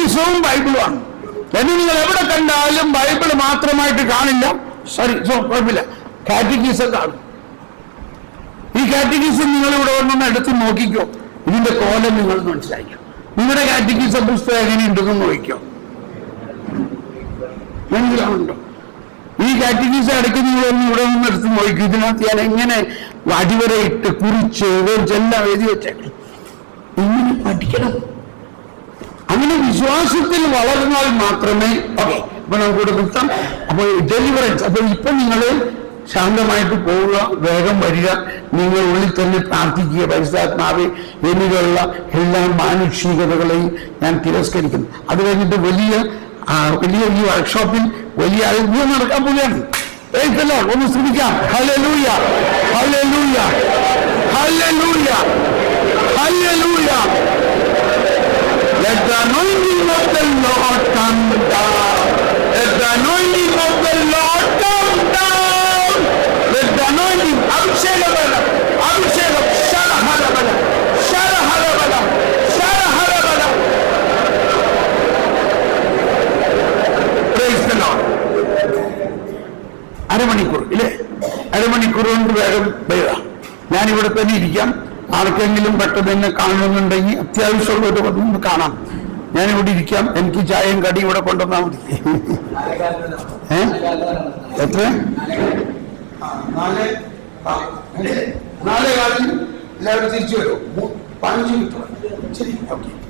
കാറ്റഗിസവും ബൈബിളുമാണ് എന്നെ നിങ്ങൾ എവിടെ കണ്ടാലും ബൈബിൾ മാത്രമായിട്ട് കാണില്ല. സോറി കുഴപ്പമില്ല. കാറ്റഗീസം കാണും. ഈ കാറ്റഗീസം നിങ്ങൾ ഇവിടെ ഒന്നും എടുത്ത് നോക്കിക്കോ. ഇതിന്റെ കോലം നിങ്ങൾ മനസ്സിലാക്കിയോ നിങ്ങളുടെ കാറ്റഗീസം പുസ്തകം എങ്ങനെയുണ്ടെന്ന് നോക്കിക്കോ. മനസ്സിലാവുന്നുണ്ടോ? ഈ കാറ്റഗീസ് നിങ്ങൾ ഒന്ന് ഇവിടെ നിന്ന് എടുത്ത് നോക്കി ഇതിനകത്ത് ഞാൻ എങ്ങനെ അടിവരയിട്ട് കുറിച്ച് എല്ലാം എഴുതി വെച്ചേക്കണം ഇങ്ങനെ പഠിക്കണം. വിശ്വാസത്തിൽ വളർന്നാൽ മാത്രമേ ഓക്കെ അപ്പൊ നമുക്കിവിടെ നിർത്താം. അപ്പോൾ ഡെലിവറൻസ് അപ്പൊ ഇപ്പൊ നിങ്ങൾ ശാന്തമായിട്ട് പോവുക വേഗം വരിക നിങ്ങൾ ഉള്ളിൽ തന്നെ പ്രാർത്ഥിക്കുക പരിശുദ്ധാത്മാവെ എന്നിലുള്ള എല്ലാ മാനുഷികതകളെയും ഞാൻ തിരസ്കരിക്കുന്നു. അത് കഴിഞ്ഞിട്ട് വലിയ വലിയ ഈ വർക്ക്ഷോപ്പിൽ വലിയ അത്ഭുതം നടക്കാൻ പോവുകയാണ്. ഏറ്റല്ലോ ഒന്ന് ശ്രമിക്കാം hallelujah hallelujah Let the anointing of the Lord come down. Let the anointing of the Lord come down. Let the anointing. അഭിഷേകബല അഭിഷേകം ശരഹരബല ശരഹരബല ശരഹരബല Praise the Lord. അരമണിക്കൂർ ഇല്ലേ അരമണിക്കൂർ കൊണ്ട് വേഗം വരിക ഞാനിവിടെ തന്നെ ഇരിക്കാം ആർക്കെങ്കിലും പെട്ടെന്ന് എന്നെ കാണണമെന്നുണ്ടെങ്കിൽ അത്യാവശ്യമുള്ളവർ വന്ന് കാണാം ഞാനിവിടെ ഇരിക്കാം. എനിക്ക് ചായയും കടിയും ഇവിടെ കൊണ്ടുവന്നാൽ മതി. ഏ? എത്ര? നാല് കാലിൽ എല്ലാവരും തിരിച്ചു വരും. പതിനഞ്ച് മിനിറ്റ്. ശരി ഓക്കെ.